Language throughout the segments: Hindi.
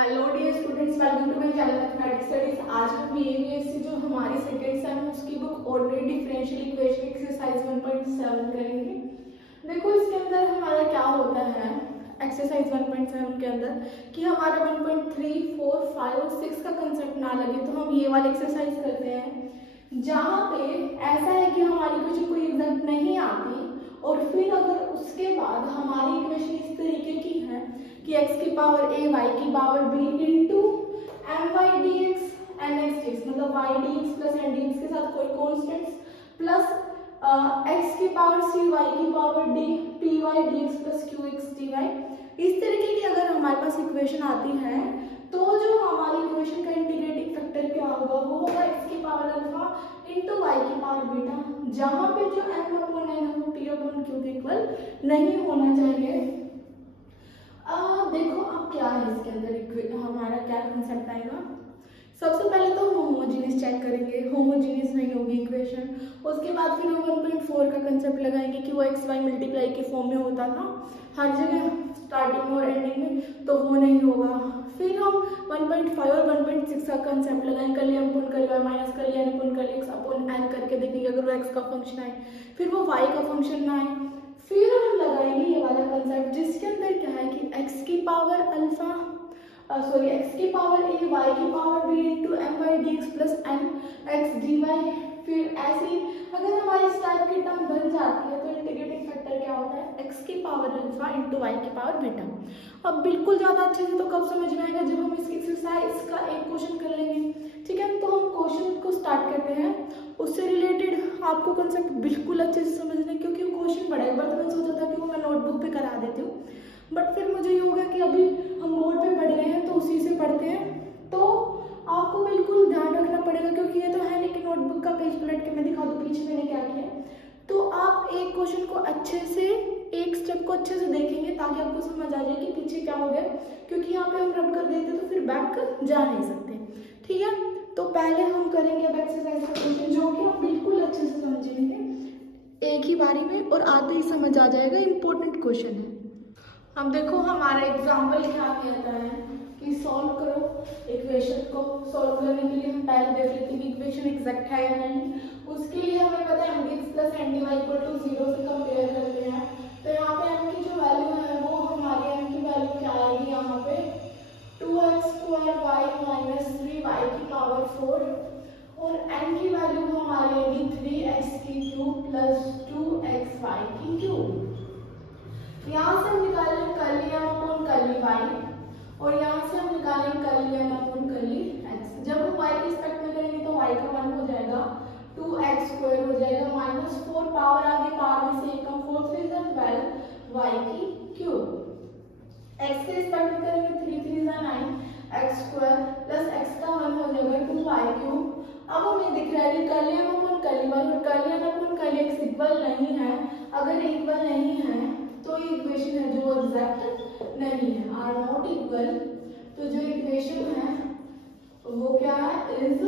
Hello dear students, welcome to my channel mathematics studies. आज हम बीएमएस जो हमारी सेकंड सेम उसकी book ordinary differential equation exercise 1.7 करेंगे। देखो इसके अंदर हमारा क्या होता है एक्सरसाइज 1.7 के अंदर कि हमारा 1.3, 4, 5 और 6 का कंसेप्ट ना लगे तो हम ये वाली एक्सरसाइज करते हैं जहाँ पे ऐसा है कि हमारी क्वेश्चन कोई एग्जैक्ट नहीं आती और फिर अगर उसके बाद हमारी इक्वेशन इस तरीके की है कि x की पावर a y की power b into M Y D X N X D X, मतलब y D X plus N D X के साथ कोई कॉन्स्टेंट्स प्लस x की पावर c y की power d P Y D X plus Q X D Y. इस तरीके की अगर हमारे पास इक्वेशन आती है तो जो हमारी इक्वेशन का इंटीग्रेटिंग फैक्टर क्या होगा, वो होगा x की पावर अल्फा इंटू y की पावर बीटा, जहाँ पे जो m अपॉन n है वो p अपॉन q के इक्वल नहीं होना चाहिए। देखो अब क्या है इसके अंदर हमारा क्या कंसेप्ट आएगा। सबसे पहले तो हम होमोजीनियस चेक करेंगे, होमोजीनियस नहीं होगी इक्वेशन। उसके बाद फिर हम 1.4 का कंसेप्ट लगाएंगे कि वो एक्स वाई मल्टीप्लाई के फॉर्म में होता था हर जगह स्टार्टिंग और एंडिंग में, तो वो नहीं होगा। फिर हम 1.5 और 1.6 का कंसेप्ट लगाएंगे, कर लिया अपॉन कर लिया माइनस कर लिया अपॉन कर लिया एक्स अपॉन एन करके देखेंगे अगर वो एक्स का फंक्शन आए फिर वो वाई का फंक्शन ना आए। फिर हम लगाएंगे ये वाला कंसेप्ट जिसके अंदर क्या है कि x की पावर अल्फा x की पावर a y की power b into M Y D X plus N X D Y. फिर ऐसे ही अगर हमारी इस टाइप की टर्म बन जाती है तो इंटीग्रेटिंग फैक्टर क्या होता है x की पावर अल्फा इंटू y की पावर बीटा। अब बिल्कुल ज्यादा अच्छे से तो कब समझ में आएगा, जब हम इस एक्सरसाइज का एक क्वेश्चन कर लेंगे। ठीक है, तो हम क्वेश्चन को स्टार्ट करते हैं, उससे रिलेटेड आपको कंसेप्ट बिल्कुल अच्छे से समझना है क्योंकि वो क्वेश्चन बड़ा है। एक बार तो मैंने सोचा था कि वो मैं नोटबुक पे करा देती हूँ, बट फिर मुझे ये हो गया कि अभी हम बोर्ड पे पढ़ रहे हैं तो उसी से पढ़ते हैं, तो आपको बिल्कुल ध्यान रखना पड़ेगा क्योंकि ये तो है नहीं कि नोटबुक का पेज पलट के मैं दिखा दूँ पीछे मैंने क्या किया है। तो आप एक क्वेश्चन को अच्छे से, एक स्टेप को अच्छे से देखेंगे ताकि आपको समझ आ जाए कि पीछे क्या हो गया, क्योंकि यहाँ पे हम रब कर देते तो फिर बैक जा नहीं सकते। ठीक है, तो पहले हम करेंगे अब एक्सरसाइज का क्वेश्चन जो कि हम बिल्कुल अच्छे से समझेंगे एक ही बारी में और आते ही समझ आ जाएगा, इंपॉर्टेंट क्वेश्चन है। अब देखो हमारा एग्जाम्पल क्या कहता है कि सॉल्व करो इक्वेशन को। सॉल्व करने के लिए हम पहले देख लेते हैं कि इक्वेशन एग्जैक्ट है या नहीं। उसके लिए हमें पता है mdx plus N Y equal to 0 से कंपेयर करते हैं, तो यहाँ पे m की जो वैल्यू है वो हमारी m की वैल्यू क्या आएगी, यहाँ पे 2x square y minus 3y की पावर 4 और n की वैल्यू हमारी आएगी 3x की क्यूब प्लस 2xy की क्यूब। यहाँ से हम निकालेंगे curly m upon curly y और यहाँ से हम निकालेंगे curly m upon curly x। जब हम y के रिस्पेक्ट में करेंगे तो y का 1 हो जाएगा, 2x स्क्वायर हो जाएगा माइनस 4 पावर आगे पावर में से एक कम 4 3 12 y की क्यूब। x के रिस्पेक्ट में करेंगे 3 3 9 x स्क्वायर प्लस x का 1 हो जाएगा 2y क्यूब। अब हमें दिख रहा है कि curly m upon curly y और curly m upon curly x equal नहीं है। अगर इक्वल नहीं है तो ये इक्वेशन है जो एग्जैक्ट नहीं है, आर नॉट इक्वल। तो जो इक्वेशन है वो क्या है, इज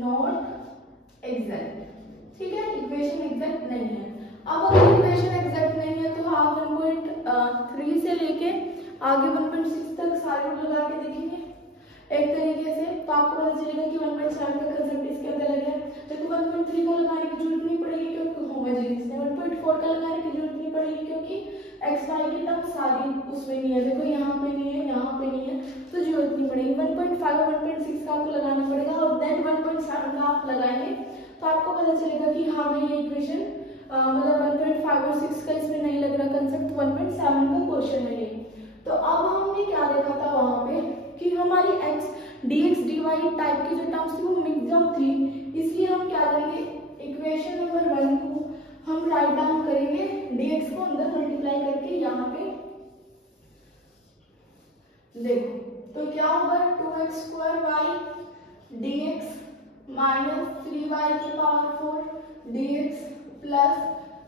नॉट एग्जैक्ट। ठीक है, इक्वेशन एग्जैक्ट नहीं है। अब अगर इक्वेशन एग्जैक्ट नहीं है तो आप 1.3 से लेके आगे 1.6 तक सारे लगा के देखेंगे एक तरीके से, तो आपको पता चलेगा कि 1.7 का कंसेप्ट इसके अंदर लग गया। देखो 1.3 का लगाने की जरूरत नहीं पड़ेगी क्योंकि होमोजेनियस है, 1.4 का लगाने की जरूरत नहीं पड़ेगी क्योंकि एक्स वाई की टर्म सारी उसमें नहीं है। देखो यहाँ पे नहीं है, यहाँ पे नहीं है, तो जरूरत नहीं पड़ेगी। 1.5 और 1.6 का आपको लगाना पड़ेगा और देन 1.7 का आप लगाएंगे तो आपको पता चलेगा कि हाँ भाई ये इक्वेशन मतलब 1.5 और 6 का इसमें नहीं लग रहा कंसेप्ट, 1.7 का क्वेश्चन है ये। तो अब हमने क्या देखा था वहां पे कि हमारी x dx dy टाइप की जो टर्म्स थी वो मिक्स अप थी, इसलिए हम क्या करेंगे इक्वेशन नंबर 1 को हम राइट डाउन करेंगे dx को अंदर मल्टीप्लाई करके यहाँ पे देखो, तो क्या होगा 2x square y dx minus 3y की power 4 dx plus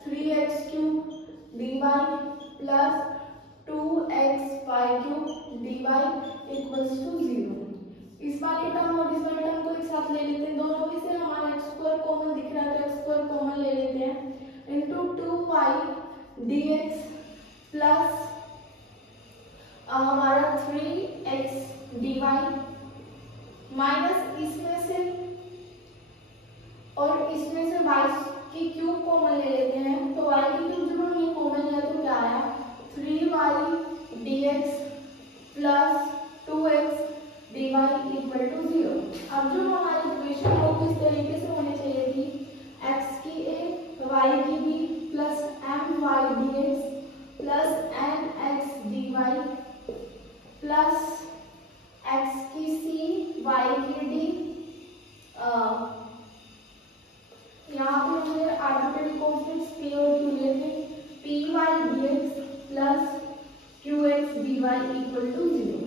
3x cube dy plus 2xy cube dy equals to 0। इस वाली टर्म और इस वाली टर्म को एक साथ ले लेते हैं, दोनों में से हमारा x स्क्वायर कॉमन दिख रहा है तो x स्क्वायर कॉमन ले लेते हैं इनटू 2y dx प्लस हमारा 3x माइनस इसमें से और इसमें से y की क्यूब कॉमन ले लेते हैं, तो y की क्यूब जब हम ये कॉमन लिया तो क्या आया 3y dx plus 2x dy equal to 0। अब जो हमारी इक्वेशन वो किस तरीके से होनी चाहिए थी, x की a y की b plus my dx plus nx dy plus x की c y की d, यहाँ पे हमने आर्बिट्रेरी कांस्टेंट्स p और q लिए थे, py dx plus qx dy equal to 0।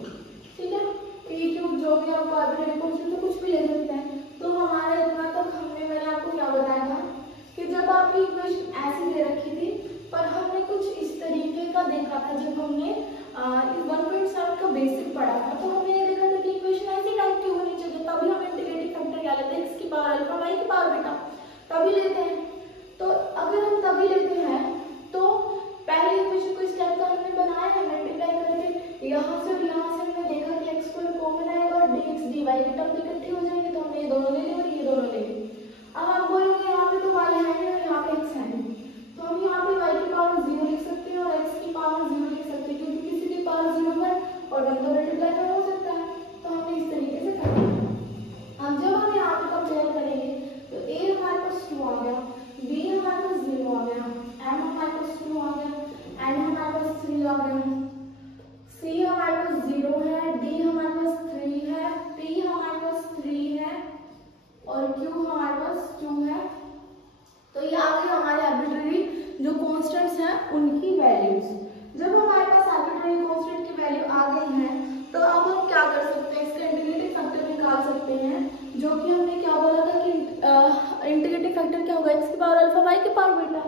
ठीक है, p क्यूब जो भी आपको आर्बिट्रेरी कांस्टेंट तो कुछ भी ले सकते हैं। तो हमारा इतना तक मैंने आपको क्या बताया था कि जब आपकी इक्वेशन ऐसी दे रखी थी, पर हमने कुछ इस तरीके का देखा था, जब हमने 1.7 का बेसिक पढ़ा था तो हमने ये देखा था कि इक्वेशन ऐसी टाइप की होनी चाहिए, तभी हम इंटीग्रेटिंग फैक्टर क्या लेते हैं, x की पावर अल्फा y की पावर बीटा तभी लेते हैं। तो अगर हम तभी लेते हैं तो पहले इक्वेशन को इस टाइप का हमने बनाया है, मल्टीप्लाई करके यहाँ से और यहाँ से हमने देखा कि x स्क्वायर कॉमन आएगा और dx dy की टर्म इकट्ठी हो जाएंगे, तो हमने ये दोनों ले लिए और ये दोनों ले लिए। अब आप बोलोगे यहाँ पे तो y है नहीं और यहाँ पे x है नहीं, तो हम यहाँ पे y की पावर 0 लिख सकते हैं और x की पावर 0 लिख सकते हैं, क्योंकि किसी की पावर 0 है और 1 तो मल्टीप्लाई में हो सकता है, तो हमने इस तरीके से कर दिया। अब जब हम यहाँ पे कंपेयर करेंगे तो a हमारे पास 2 आ गया, b हमारे पास 0 आ गया, m हमारे पास 2 आ गया, n हमारे पास 3 आ गया, c हमारे पास 0 है, d हमारे पास 3 है, p हमारे पास 3 है और q हमारे पास 2 है। तो ये आ गई हमारे आर्बिट्रेरी जो कांस्टेंट्स हैं उनकी वैल्यूज। जब हमारे पास आर्बिट्रेरी कांस्टेंट की वैल्यू आ गई है तो अब हम क्या कर सकते हैं, इसका इंटीग्रेटिंग फैक्टर निकाल सकते हैं, जो कि हमने क्या बोला था कि इंटीग्रेटिंग फैक्टर क्या होगा, x की पावर अल्फा y की पावर बीटा।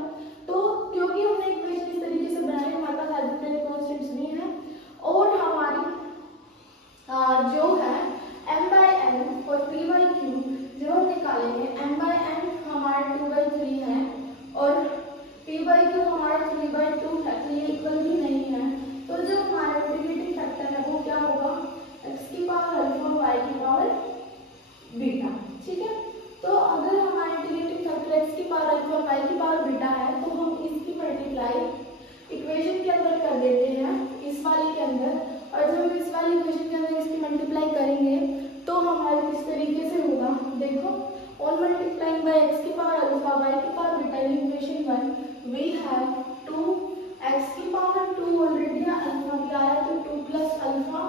तो क्योंकि हमने इक्वेशन इस तरीके से बनाई, हमारे पास आर्बिट्रेरी कांस्टेंट्स भी हैं और हमारी जो है m/n और p/q जब हम निकालेंगे, m/n हमारा 2/3 है और p/q हमारा 3/2 है, तो ये इक्वल भी नहीं है। तो जो हमारा इंटीग्रेटिंग फैक्टर है वो क्या होगा, x की पावर अल्फा y की पावर बीटा। ठीक है, तो अगर हमारा इंटीग्रेटिंग फैक्टर x की पावर अल्फा y की पावर बीटा है तो हम इसकी मल्टीप्लाई इक्वेशन के अंदर कर देते हैं, इस वाले के अंदर, और जब हम इस वाली इक्वेशन के अंदर इसकी मल्टीप्लाई करेंगे तो हमारे किस तरीके से होगा, देखो on multiplying by x की पावर अल्फा y की power beta in equation 1 we have 2 x की पावर 2 ऑलरेडी है, अल्फा भी आया तो 2 प्लस अल्फा,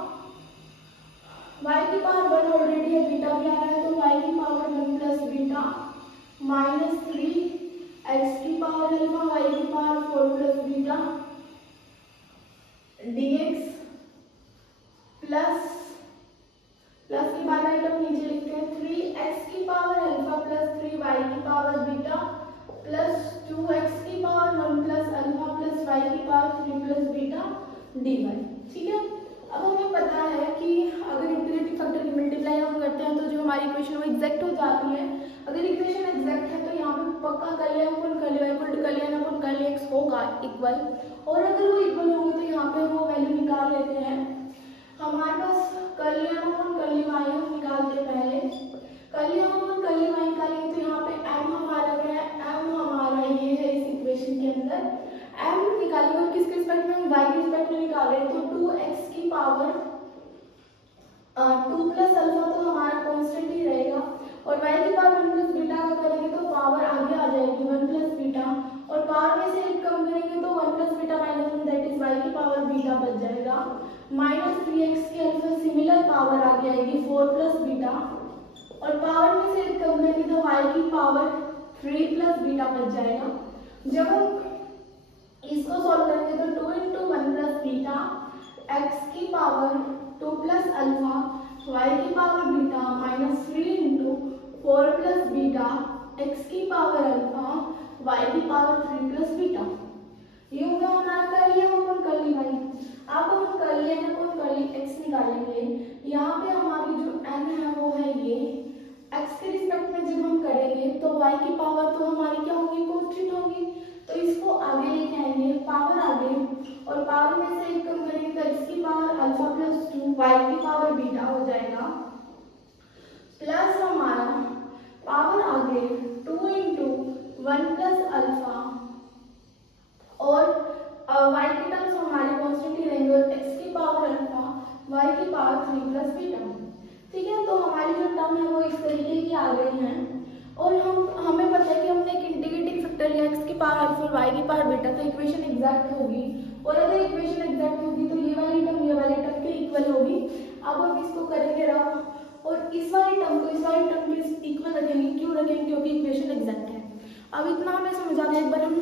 y की पावर 1 ऑलरेडी है, बीटा भी आया है तो y की power 1 plus beta minus 3 x की पावर अल्फा y की power 4 plus beta dx plus के बाद आइटम नीचे लिखते हैं 3x की पावर अल्फा प्लस 3y की पावर बीटा प्लस 2x की power 1 plus alpha plus y की पावर 3 प्लस बीटा dy। ठीक है, अब हमें पता है कि अगर इंटीग्रेटिंग फैक्टर की मल्टीप्लाई हम करते हैं तो जो हमारी इक्वेशन वो एग्जैक्ट हो जाती है। अगर इक्वेशन एग्जैक्ट है तो यहाँ पे पक्का कर लिया अपन कर लिया इक्वल टू कर लिया अपन कर लिया x होगा इक्वल, और अगर वो इक्वल होंगे तो यहाँ पे वो वैल्यू निकाल लेते हैं। हमारे पास कर लिया अपन कर ली y हम निकालते पहले, कर लिया अपन कर ली y निकालेंगे तो यहाँ पे m हमारा क्या है, m हमारा ये है इस इक्वेशन के अंदर, m निकालेंगे और किसके रिस्पेक्ट में, हम y के रिस्पेक्ट में निकाल रहे हैं, तो 2x की पावर 2 प्लस अल्फा तो हमारा कांस्टेंट ही रहेगा और y की पावर 1 प्लस बीटा का करेंगे तो पावर आगे आ जाएगी 1 प्लस बीटा, और पावर में से एक कम करेंगे तो 1 plus beta minus 1 that is y की पावर बीटा बच जाएगा, माइनस 3x की अल्फा सिमिलर पावर आगे आएगी 4 प्लस बीटा, और पावर में से एक कम करेंगे तो y की पावर 3 प्लस बीटा बच जाएगा। जब हम इसको सॉल्व करेंगे तो 2 इंटू 1 प्लस बीटा x की पावर 2 प्लस अल्फा y की power beta minus 3 into 4 plus beta x की पावर अल्फा y की पावर 3 प्लस बीटा। ये होगा हमारा कर लिया अपन कर ली भाई, अब हम कर लिया ना अपन कर ली x निकालेंगे, यहाँ पे हमारी जो n है वो है ये, x के रिस्पेक्ट में जब हम करेंगे तो y की पावर तो हमारी क्या होगी कांस्टेंट होगी, तो इसको आगे लेके आएंगे, पावर आगे, और पावर में से एक कम करेंगे तो x की पावर अल्फा प्लस 2 y की पावर बीटा हो जाएगा, प्लस हमारा पावर आगे 2 इंटू 1 प्लस अल्फा, और y की टर्म्स हमारे कॉन्स्टेंट ही रहेंगे, और x की पावर अल्फा y की पावर 3 प्लस बीटा। ठीक है, तो हमारी जो टर्म है वो इस तरीके की आ गई है। और हमें पता है कि हमने एक इंटीग्रेटिंग फैक्टर लिया x की पावर अल्फा और y की पावर बीटा, तो इक्वेशन एग्जैक्ट होगी, और अगर इक्वेशन एग्जैक्ट होगी तो ये वाली टर्म के इक्वल होगी। अब हम इसको करेंगे रफ, और इस वाली टर्म को इस वाली टर्म के इक्वल रखेंगे, क्यों रखेंगे, क्योंकि इक्वेशन एग्जैक्ट है। अब इतना हमें समझ आ गया, एक बार हम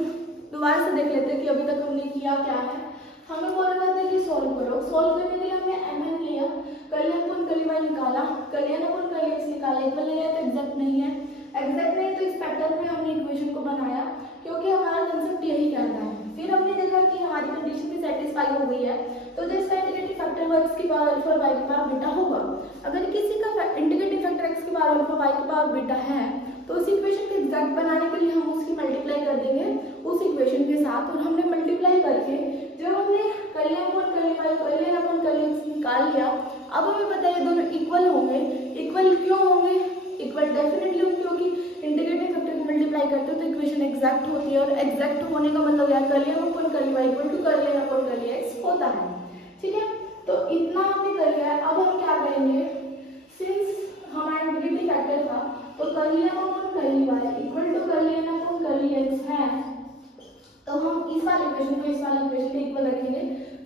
दोबारा से देख लेते हैं कि अभी तक हमने किया क्या है। हमें बोला जाता है कि सॉल्व करो, सॉल्व करने के लिए हमने mn लिया, कलियन अपन कली y निकाला, कलियन अपन कली x निकाला, इक्वल लिया तो एग्जैक्ट नहीं है, एग्जैक्ट नहीं तो इस पैटर्न में हमने इक्वेशन को बनाया, क्योंकि हमारा कंसेप्ट यही कहता है। फिर हमने देखा कि हमारी कंडीशन भी सेटिस्फाई हो गई है, तो जो इसका इंटीग्रेटिंग फैक्टर वो x की पावर अल्फा और y की पावर बीटा होगा। अगर किसी का इंटीग्रेटिंग फैक्टर x की पावर अल्फा y की पावर बीटा है, तो उस इक्वेशन को एग्जैक्ट बनाने के लिए हम उसकी मल्टीप्लाई कर देंगे उस इक्वेशन के साथ, और हमने मल्टीप्लाई करके जब हमने कलियन अपन कली y कलियन अपन कली x निकाल लिया, अब हमें पता है ये दोनों इक्वल होंगे। इक्वल क्यों होंगे, इक्वल डेफिनेटली होंगे, क्योंकि इंटीग्रेटिंग फैक्टर को मल्टीप्लाई करते हो तो इक्वेशन एग्जैक्ट होती है, और एग्जैक्ट होने का मतलब यार कलियन अपन कली y इक्वल टू कलियन अपन कली x होता है। ठीक है, तो इतना हमने कर लिया है। अब हम क्या करेंगे, सिंस हमारा इंटीग्रेटिंग फैक्टर था तो कलियन अपन कली y इक्वल टू कलियन अपन कली x है, तो हम इस वाले इक्वेशन को इस वाले इक्वेशन के इक्वल रखेंगे,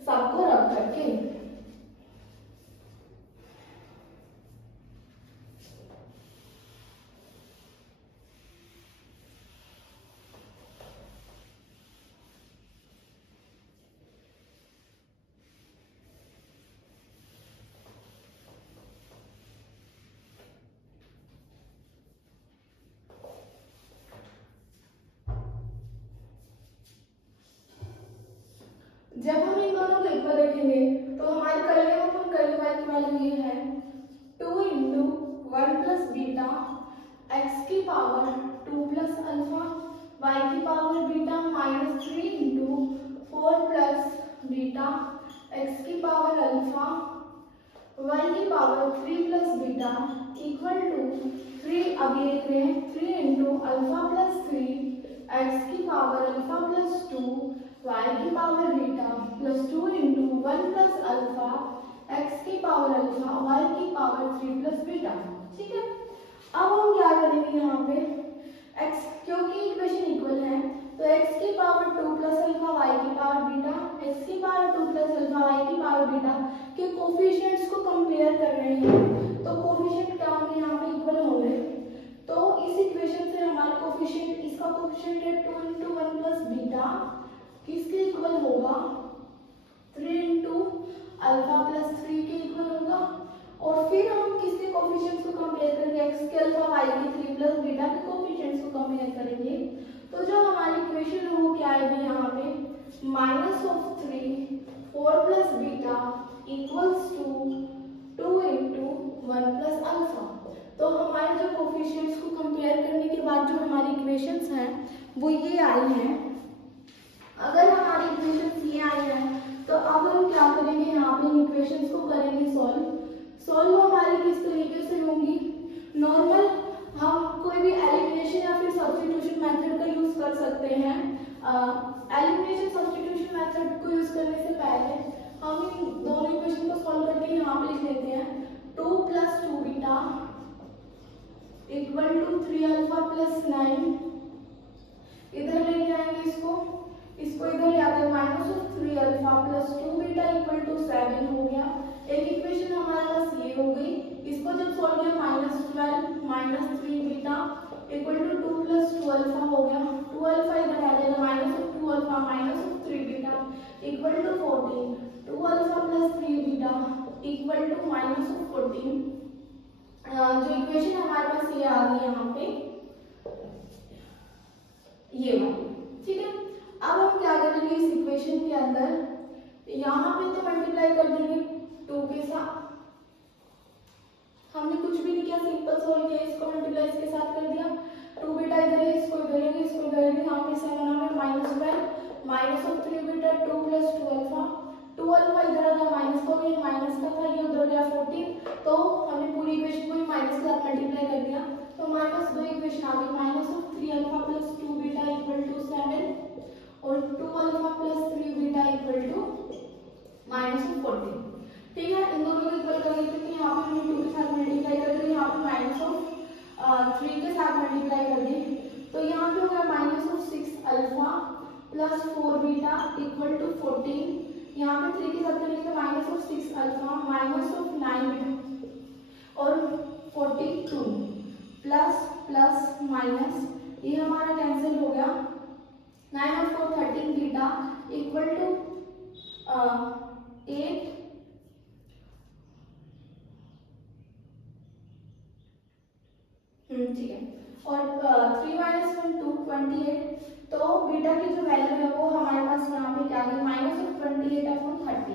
सबको रब करके। जब हम इन दोनों को इक्वल रखेंगे तो हमारे कलियन अपन कली y की वैल्यू ये है 2 इंटू 1 प्लस बीटा x की पावर 2 प्लस अल्फा y की power beta minus 3 into 4 plus beta x की पावर अल्फा y की power 3 plus beta equal to 3, अब ये लिख रहे हैं 3 इंटू अल्फा प्लस 3 x की पावर अल्फा प्लस 2 y की power beta plus 2 into 1 plus alpha x की पावर अल्फा y की पावर 3 प्लस बीटा। ठीक है, अब हम क्या करेंगे यहाँ पे x, क्योंकि इक्वेशन इक्वल है तो x की पावर 2 प्लस अल्फा y की पावर बीटा, x की पावर 2 प्लस अल्फा y की पावर बीटा के कोफिशिएंट्स को कंपेयर कर रहे हैं, तो कोफिशिएंट क्या होंगे यहाँ पे इक्वल होंगे। तो इस इक्वेशन से हमारा कोफिशिएंट, इसका कोफिशिएंट है 2 इंटू 1 प्लस बीटा, किसके इक्वल होगा 3 इंटू अल्फा प्लस 3 के इक्वल होगा, और फिर हम किसके कोफिशिएंट्स को कंपेयर करेंगे, x के अल्फा y के 3 प्लस बीटा के कोफिशिएंट्स को कंपेयर करेंगे, तो जो हमारी इक्वेशन है वो क्या आएगी यहाँ पे minus of 3 4 plus beta equals to 2 into 1 plus alpha. तो हमारे जो कोफिशिएंट्स को कंपेयर करने के बाद जो हमारी इक्वेशंस हैं वो ये आई हैं। अगर हमारी इक्वेशंस ये आई हैं तो अब हम क्या करेंगे, यहाँ पे इन इक्वेशंस को करेंगे सॉल्व हमारी किस तरीके से होंगी, नॉर्मल हम कोई भी एलिमिनेशन या फिर सब्स्टिट्यूशन मेथड का यूज कर सकते हैं। एलिमिनेशन सब्स्टिट्यूशन मेथड को यूज करने से पहले हम इन दोनों इक्वेशन को सॉल्व करके यहाँ पे लिख लेते हैं 2 plus 2 beta equal to 3 alpha plus 9, इधर लेके आएंगे इसको इधर ले आते हैं minus of 3 alpha plus 2 beta equal to 7 हो गया। एक इक्वेशन हमारे पास ये हो गई, इसको जब सॉल्व किया minus 12 minus 3 beta equal to 2 plus 2 alpha हो गया, 2 अल्फा इधर आ जाएगा minus of 2 alpha minus of 3 beta equal to 14, 2 alpha plus 3 beta equal to minus of 14। जो इक्वेशन हमारे पास ये आ गई यहाँ पे ये वाली। ठीक है, अब हम क्या करेंगे इस इक्वेशन के अंदर, यहाँ पे तो मल्टीप्लाई कर देंगे 2 के साथ, हमने कुछ भी नहीं किया, सिंपल सोल्व किया, इसको मल्टीप्लाई इसके साथ कर दिया। 2 बीटा इधर है, इसको इधर लेंगे, इसको इधर लेंगे, यहाँ पे 7 आ गया -12 minus of 3 beta 2 + 2 alpha, 2 alpha इधर आ गया माइनस का, ये माइनस का था, ये उधर गया 14, तो हमने पूरी इक्वेशन को माइनस के साथ मल्टीप्लाई कर दिया, तो हमारे पास दो इक्वेशन आ गई, -3 अल्फा + 2 बीटा = 7 और 2 अल्फा + 3 बीटा = -14। ठीक है, इन दोनों को इक्वल कर देते हैं, यहाँ पे हमने 2 के साथ मल्टीप्लाई कर दिया, यहाँ पे -3 के साथ मल्टीप्लाई कर दी, तो यहाँ पे होगा -6 अल्फा + 4 बीटा = 14, यहाँ पे 3 के साथ करेंगे तो -6 अल्फा -9 और 42 प्लस प्लस माइनस, ये हमारा कैंसिल हो गया, 9 और 4 13 बीटा = 8 ठीक है, और 3 - 1 2 28, तो बीटा की जो वैल्यू है वो हमारे पास यहाँ पे क्या आ गई -28/30।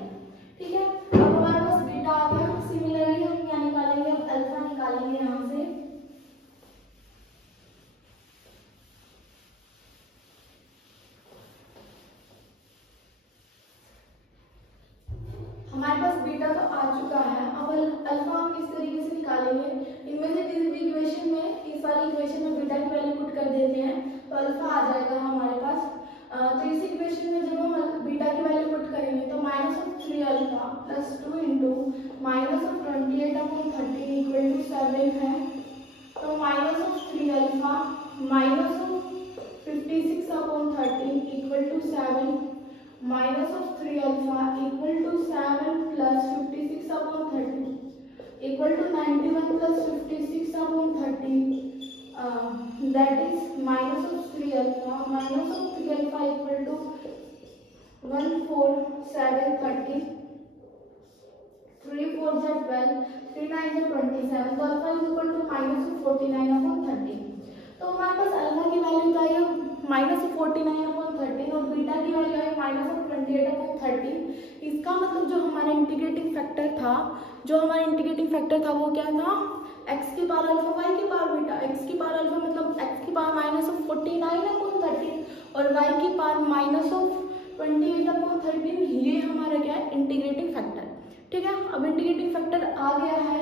ठीक है, अब हमारे पास बीटा आ गया, सिमिलरली हम क्या निकालेंगे, अब अल्फा निकालेंगे यहाँ से, हमारे पास बीटा तो आ चुका है, अब अल्फा हम किस तरीके से निकालेंगे, इनमें से किसी भी इक्वेशन में, इस वाली इक्वेशन में बीटा की वैल्यू पुट कर देते हैं तो अल्फा आ जाएगा हमारे पास। तो इस इक्वेशन में जब हम बीटा की वैल्यू पुट करेंगे तो -3 अल्फा + 2 × -28/30 = 7 है, तो -3 alpha -56/30 = 7 -3 alpha = 7 + 56/30 = 91 + 56/30, that is -3 alpha = 14730, 3 4 12, 3 9 27, तो अल्फा = -49/30। तो हमारे पास अल्फा की वैल्यू आई है -49/13 और बीटा की वैल्यू आई -28/30। इसका मतलब जो हमारा इंटीग्रेटिंग फैक्टर था वो क्या था, x की पावर अल्फा y की पावर बीटा, x की पावर अल्फा मतलब x की पावर -49/13 और y की पावर -28/13, ये हमारा क्या है, इंटीग्रेटिंग फैक्टर। ठीक है, अब इंटीग्रेटिंग फैक्टर आ गया है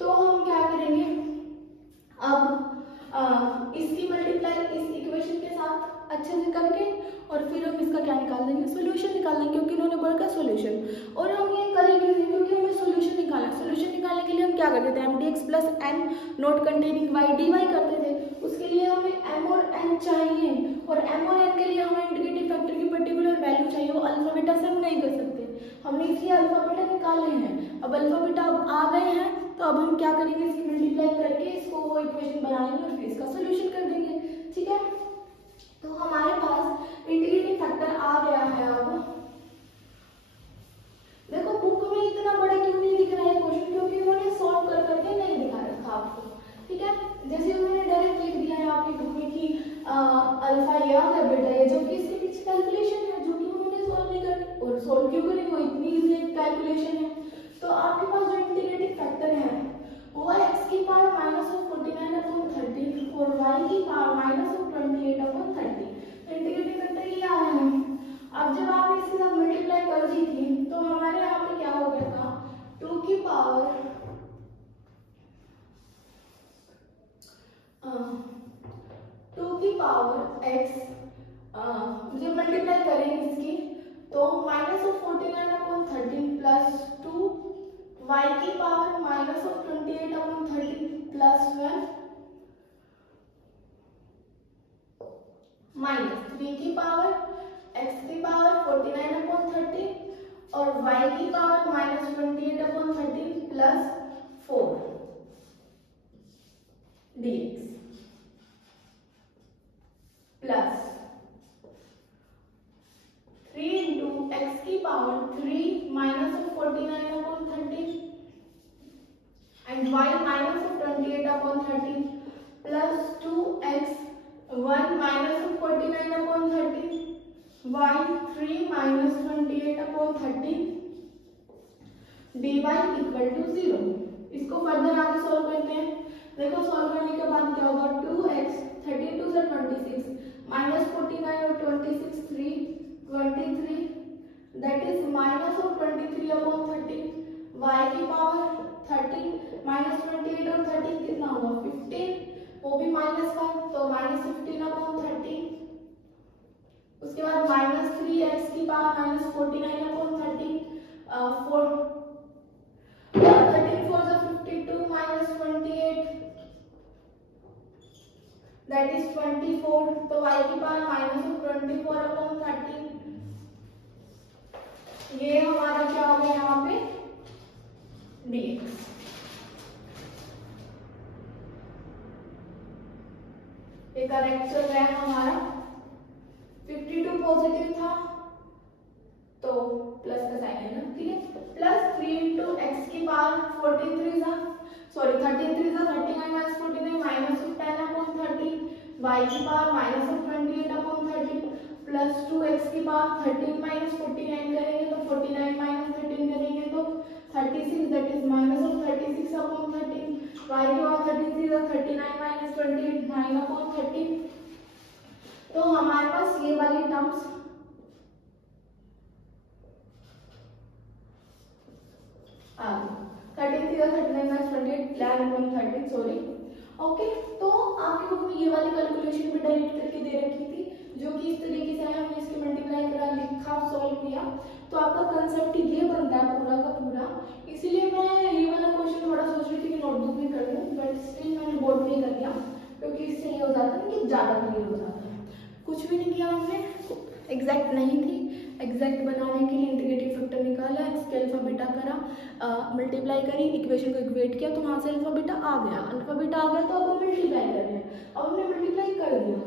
तो हम क्या करेंगे, अब इसकी मल्टीप्लाई इस इक्वेशन के साथ अच्छे से करके और फिर हम इसका क्या निकाल देंगे, सॉल्यूशन निकाल देंगे, क्योंकि उन्होंने बोला का सॉल्यूशन, और हम ये करेंगे क्योंकि हमें सॉल्यूशन निकालना है। सॉल्यूशन निकालने के लिए हम क्या करते थे, mdx + n not containing y dy करते थे, उसके लिए हमें m और n चाहिए, और m और n के लिए हमें इंटीग्रेटिंग फैक्टर की पर्टिकुलर वैल्यू चाहिए, वो अल्फा बीटा से हम नहीं कर सकते, हमने इसलिए अल्फा बीटा निकाले हैं। अब अल्फा बीटा आ गए हैं तो अब हम क्या करेंगे, इसकी मल्टीप्लाई करके इसको वो इक्वेशन बनाएंगे और फिर इसका सॉल्यूशन कर देंगे। ठीक है, तो हमारे पास इंटीग्रेटिंग फैक्टर आ गया है। अब देखो बुक में इतना बड़ा क्यों नहीं दिख रहा है क्वेश्चन, क्योंकि उन्होंने सॉल्व कर करके नहीं दिखा रखा आपको। ठीक है, जैसे उन्होंने डायरेक्ट लिख दिया है आपकी बुक में कि अल्फा ये आ गया बीटा ये, जो कि इसके पीछे कैलकुलेशन है जो कि उन्होंने सॉल्व नहीं करनी, और सॉल्व क्यों करेंगे, वो इतनी इजी कैलकुलेशन है। तो आपके पास जो इंटीग्रेटिंग फैक्टर है वो है x की पावर -49/30 और y की पावर -28/30। इंटीग्रेटिंग फैक्टर ये आया है। अब जब आपने इसके साथ मल्टीप्लाई कर दी थी तो हमारे यहाँ पे क्या हो गया था, 2 की पावर x, जब मल्टीप्लाई करेंगे इसकी तो -49/13 + 2 y की पावर -28/30 + 1 -3 की पावर x की पावर 49/30 और y की पावर -28/30 + 4 dx प्लस 3 × x की power 3 -49/30 and y -28/30 plus 2x 1 -49/30 y 3 -28/30 dy = 0। इसको फर्दर आगे सॉल्व करते हैं। देखो सॉल्व करने के बाद क्या होगा, 2x -28 और 13 कितना हुआ 15, वो भी -1 तो -15/30। उसके बाद -3x की पावर -49/30 13 4 52 -28 that is 24 तो y की पावर -24/30। ये हमारा क्या हो गया यहाँ पे dx। ये करेक्ट चल रहा है हमारा। 52 पॉजिटिव था तो प्लस का साइन है ना, ठीक है। प्लस 3 इंटू एक्स की पावर 13 3 था 39 -49 -10/30 y की पावर -28/30 प्लस 2x की पावर 13 -49 करेंगे तो 49 -13 करेंगे तो 36 दैट इज -36/30 y की पावर 33 39 -28 9/30। तो हमारे पास ये वाली टर्म्स आ गई 33 39 -28 11/30 सॉरी। ओके, तो आपके बुक में ये वाली कैलकुलेशन भी डायरेक्ट करके दे रखी थी जो कि इस तरीके से हमने इसके मल्टीप्लाई करा, लिखा, सॉल्व किया। तो आपका कंसेप्ट ये बनता है पूरा का पूरा। इसीलिए मैं ये वाला क्वेश्चन थोड़ा सोच रही थी कि नोटबुक में कर लूं, बट स्टिल मैंने बोर्ड में कर दिया क्योंकि इससे ये हो जाता है कि ज़्यादा क्लियर हो जाता है। कुछ भी नहीं किया हमने, एग्जैक्ट नहीं थी, एग्जैक्ट बनाने के लिए इंटीग्रेटिव फैक्टर निकाला, एक्स के अल्फा बीटा करा, मल्टीप्लाई करी, इक्वेशन को इक्वेट किया तो वहाँ से अल्फा बीटा आ गया। अल्फा बीटा आ गया तो अब हम मल्टीप्लाई कर रहे हैं, अब हमने मल्टीप्लाई कर दिया।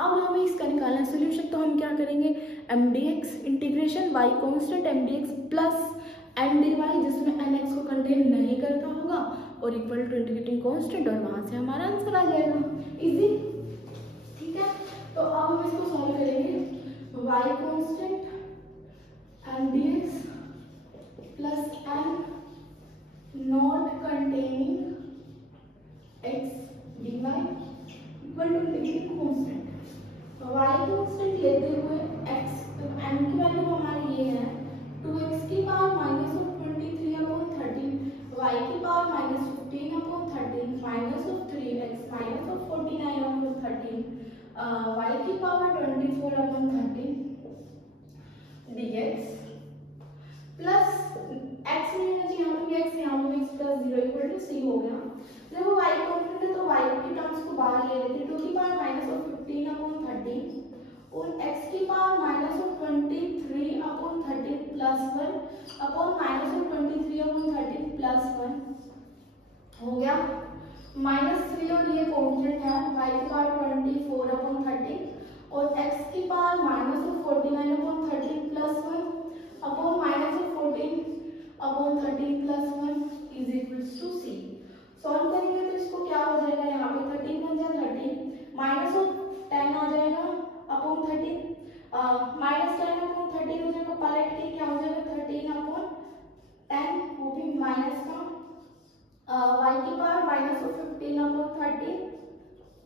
अब हमें इसका निकालना है सोल्यूशन, तो हम क्या करेंगे mdx integration y constant mdx plus mdy जिसमें nx को कंटेन नहीं करता होगा और इक्वल टू इंटीग्रेटिंग कांस्टेंट और वहाँ से हमारा आंसर आ जाएगा। इजी, ठीक है। तो अब हम इसको सॉल्व करेंगे। y constant mdx plus m not containing x dy equal to integrating constant. y constant लेते हुए x, तो m की वैल्यू हमारी ये है 2x की पावर -23/30 y की पावर -15/30 -3x -49/30 y की पावर 24/30 dx प्लस x नहीं होना चाहिए, यहाँ पे x यहाँ पे x plus 0 equal to c हो गया। जब वो y कांस्टेंट है तो y की टर्म्स को बाहर ले लेते हैं, 2 की पावर -15/30 और x की पावर -23/30 प्लस 1 अपॉन -23/30 प्लस 1 हो गया। -3 और ये कांस्टेंट है y की पावर 24/30 और x की power -49/30 plus 1 upon -14/30 plus 1 is equals to c। Solve करेंगे तो इसको क्या हो जाएगा, यहाँ पे 13 बन जाए 30 माइनस ऑफ 10 आ जाएगा अपॉन 30 -10/30 हो जाएगा, पलट के क्या हो जाएगा 13/10 वो भी माइनस का y की पावर -15/30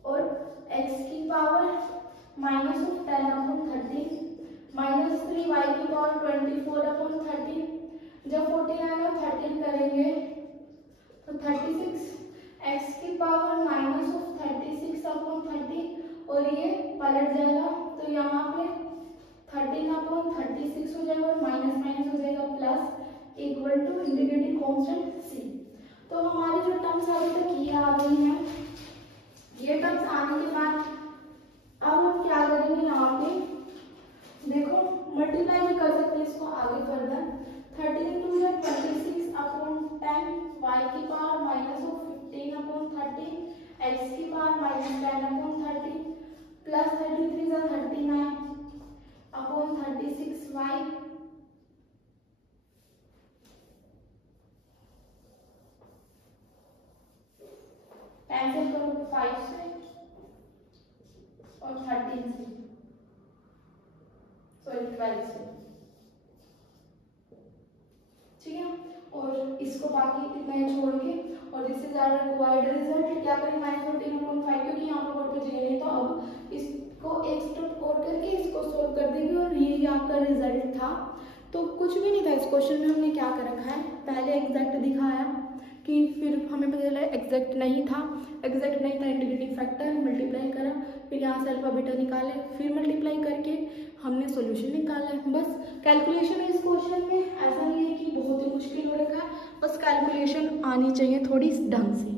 और x की पावर -10/30 -3 y की पावर 24/30। जब 49 और 13 करेंगे तो 36 x की पावर -36/30 और ये पलट जाएगा तो यहाँ पे 13/36 हो जाएगा और माइनस माइनस हो जाएगा plus equal to integrating constant c। तो हमारी जो टर्म्स अभी तक ये आ गई हैं, ये टर्म्स आने के बाद अब हम क्या करेंगे, यहाँ पे देखो मल्टीप्लाई भी कर सकते हैं इसको आगे फर्दर। 13 × 26/10 y की पावर -15/30 x की पावर -10/30 प्लस 33 39/36 y कैंसिल करो 5 से और 13 से सॉरी 12 से, ठीक है। और इसको बाकी इतना ही छोड़ के और इससे ज्यादा रिक्वायर्ड रिजल्ट क्या करें -14/5 क्योंकि यहाँ पर बोर्ड पे जगह नहीं, तो अब इसको एक स्टेप और करके इसको सॉल्व कर देंगे और ये आपका रिजल्ट था। तो कुछ भी नहीं था इस क्वेश्चन में, हमने क्या कर रखा है, पहले एग्जैक्ट दिखाया, कि फिर हमें पता चला एग्जैक्ट नहीं था इंटीग्रेटिंग फैक्टर मल्टीप्लाई करा, फिर यहाँ से अल्फा बीटा निकाले, फिर मल्टीप्लाई करके हमने सॉल्यूशन निकाला है। बस कैलकुलेशन है इस क्वेश्चन में, ऐसा नहीं है कि बहुत ही मुश्किल हो रखा है, बस कैलकुलेशन आनी चाहिए थोड़ी ढंग से।